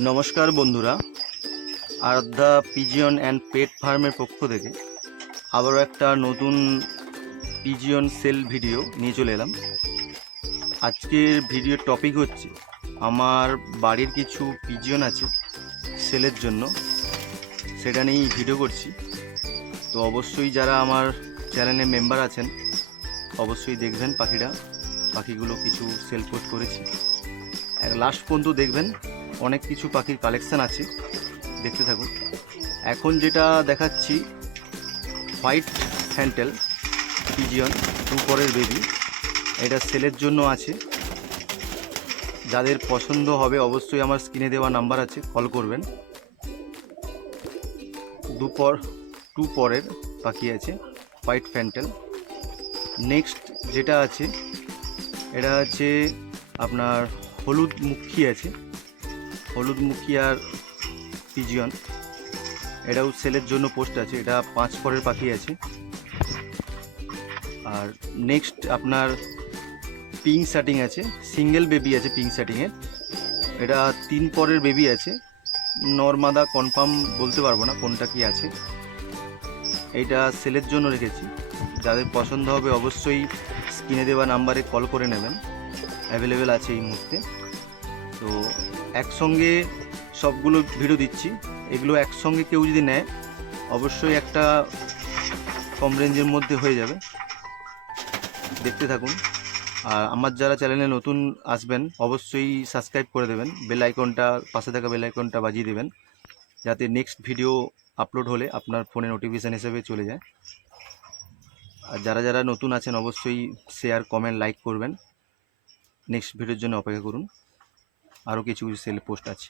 নমস্কার বন্ধুরা, আরাধ্যা pigeon and পেট ফার্মের পক্ষ থেকে আবারও একটা নতুন পিজিয়ন সেল ভিডিও নিয়ে চলে এলাম। আজকের ভিডিওর টপিক হচ্ছে আমার বাড়ির কিছু পিজিয়ন আছে সেলের জন্য, সেটা নিয়েই ভিডিও করছি। তো অবশ্যই যারা আমার চ্যানেলে মেম্বার আছেন অবশ্যই দেখবেন পাখিগুলো কিছু সেল পোস্ট করেছি, লাস্ট পর্যন্ত দেখবেন। অনেক কিছু পাখির কালেকশান আছে, দেখতে থাকুন। এখন যেটা দেখাচ্ছি হোয়াইট ফ্যান্টেল পিজিয়ন, দুপরের বেবি, এটা সেলের জন্য আছে। যাদের পছন্দ হবে অবশ্যই আমার স্ক্রিনে দেওয়া নাম্বার আছে, কল করবেন। টু পরের পাখি আছে হোয়াইট ফ্যান্টেল। নেক্সট যেটা আছে এটা আছে আপনার হলুদ মুখী আছে, হলুদ মুখী আর পিজিয়ন, এটাও সেলের জন্য পোস্ট আছে। এটা 5 পরের পাখি আছে। আর নেক্সট আপনার পিঙ্ক শার্টিং আছে, সিঙ্গেল বেবি আছে পিঙ্ক শার্টিংয়ের, এটা 3 পরের বেবি আছে। নর্মাদা কনফার্ম বলতে পারবো না কোনটা কি আছে, এইটা সেলের জন্য রেখেছি। যাদের পছন্দ হবে অবশ্যই স্ক্রিনে দেওয়া নাম্বারে কল করে নেবেন, অ্যাভেলেবেল আছে এই মুহূর্তে। তো একসঙ্গে সবগুলো ভিডিও দিচ্ছি, এগুলো একসঙ্গে কেউ যদি নেয় অবশ্যই একটা কম রেঞ্জের মধ্যে হয়ে যাবে, দেখতে থাকুন। আর আমার যারা চ্যানেলে নতুন আসবেন অবশ্যই সাবস্ক্রাইব করে দেবেন, বেল আইকনটা, পাশে থাকা বেল আইকনটা বাজিয়ে দেবেন, যাতে নেক্সট ভিডিও আপলোড হলে আপনার ফোনে নোটিফিকেশান হিসেবে চলে যায়। আর যারা যারা নতুন আছেন অবশ্যই শেয়ার, কমেন্ট, লাইক করবেন। নেক্সট ভিডিওর জন্য অপেক্ষা করুন, আরও কিছু সেল পোস্ট আছে।